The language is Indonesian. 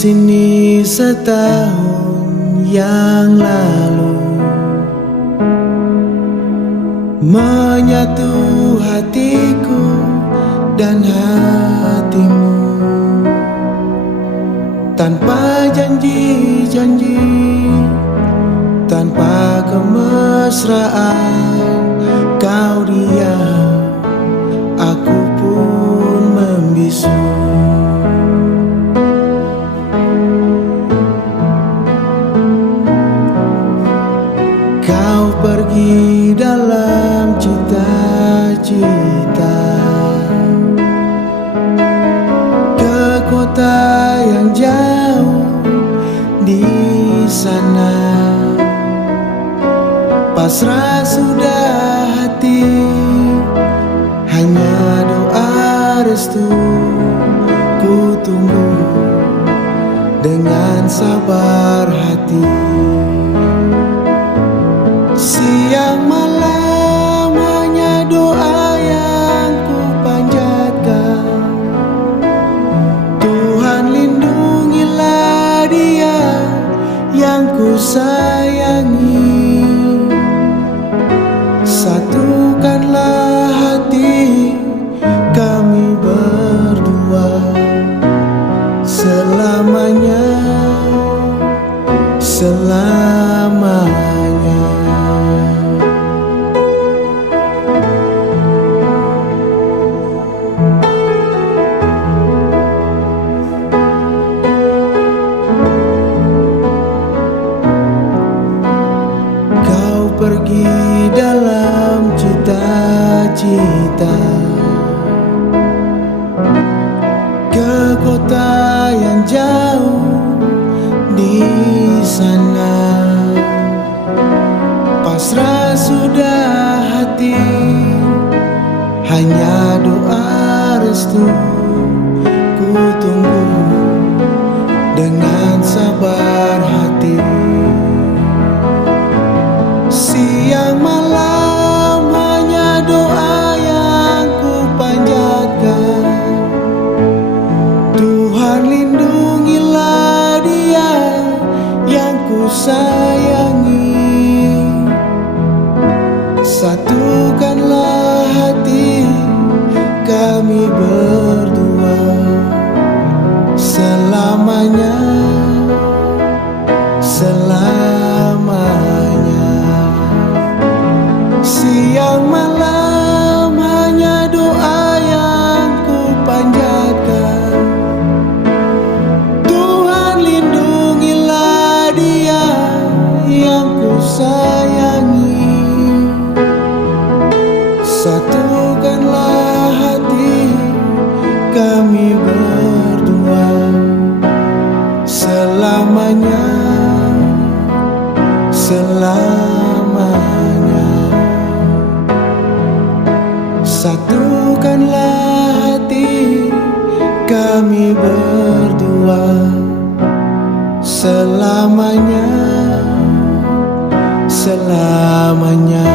sini setahun yang lalu, menyatu hatiku dan hatimu tanpa janji-janji, tanpa kemesraan. Kau diam, aku pun membisu. Kau pergi dalam cita-cita ke kota yang jauh di sana. Pasrah sudah hati, hanya doa restu ku tunggu dengan sabar hati. Siang malam hanya doa yang ku panjatkan. Tuhan lindungilah dia yang ku sayangi. Satukanlah hati kami berdua selamanya, selamanya. Kau pergi dalam cita-cita ke kota yang jauh di sana. Pasrah sudah hati, hanya doa restu ku tunggu dengan sabar hati. Siang malam hanya doa yang ku panjatkan. Tuhan lindungilah dia yang ku sayangi. Satukanlah hati kami berdua selamanya, selamanya. Siang malam hanya doa yang ku panjatkan. Tuhan lindungilah dia yang ku sayangi. Satukanlah hati kami berdua selamanya, selamanya. Satukanlah hati kami berdua selamanya, selamanya.